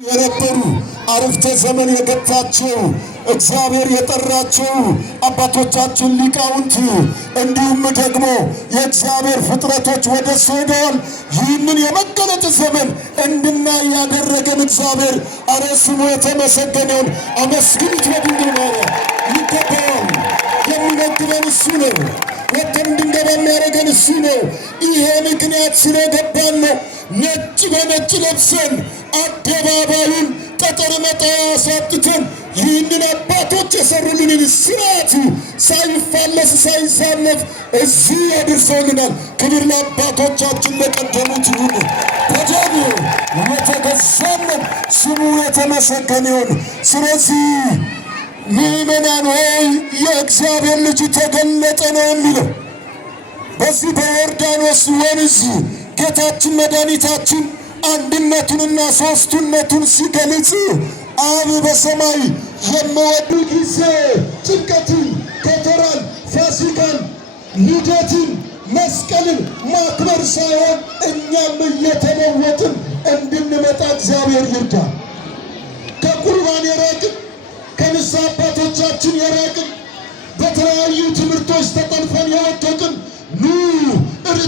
የነበሩ አረፍተ ዘመን የገታቸው እግዚአብሔር የጠራቸው አባቶቻችን ሊቃውንት እንዲሁም ደግሞ የእግዚአብሔር ፍጥረቶች ወደ ሄደዋል። ይህንን የመገለጥ ዘመን እንድናይ ያደረገን እግዚአብሔር አረ ስሙ የተመሰገነውን አመስግኑት። በድንግል ማርያም ይገባዋል። የሚመግበን እሱ ነው። ወጥተን እንድንገባ የሚያደርገን እሱ ነው። ይሄ ምክንያት ስለገባን ነው። ነጭ በነጭ ለብሰን አደባባዩን ጠጠር መጣያ አሳጥተን ይህንን አባቶች የሰሩልንን ስርዓት ሳይፋለስ ሳይዛነፍ እዚህ ያደርሰውልናል። ክብር ለአባቶቻችን ለቀደሙት ይሁን። በደሙ የተገዛን ስሙ የተመሰገነ ይሁን። ስለዚህ ምእመናን ሆይ የእግዚአብሔር ልጅ ተገለጠ ነው የሚለው። በዚህ በዮርዳኖስ ወንዝ ጌታችን መድኃኒታችን አንድነቱንና ሦስቱነቱን ሲገልጽ አብ በሰማይ የምወዱ ጊዜ ጭንቀትን፣ ከተራን፣ ፋሲካን፣ ልደትን፣ መስቀልን ማክበር ሳይሆን እኛም እየተለወጥን እንድንመጣ እግዚአብሔር ይርዳል። ከቁርባን የራቅን ከንስሐ አባቶቻችን የራቅን በተለያዩ ትምህርቶች ተጠልፈን የወደቅን ኑ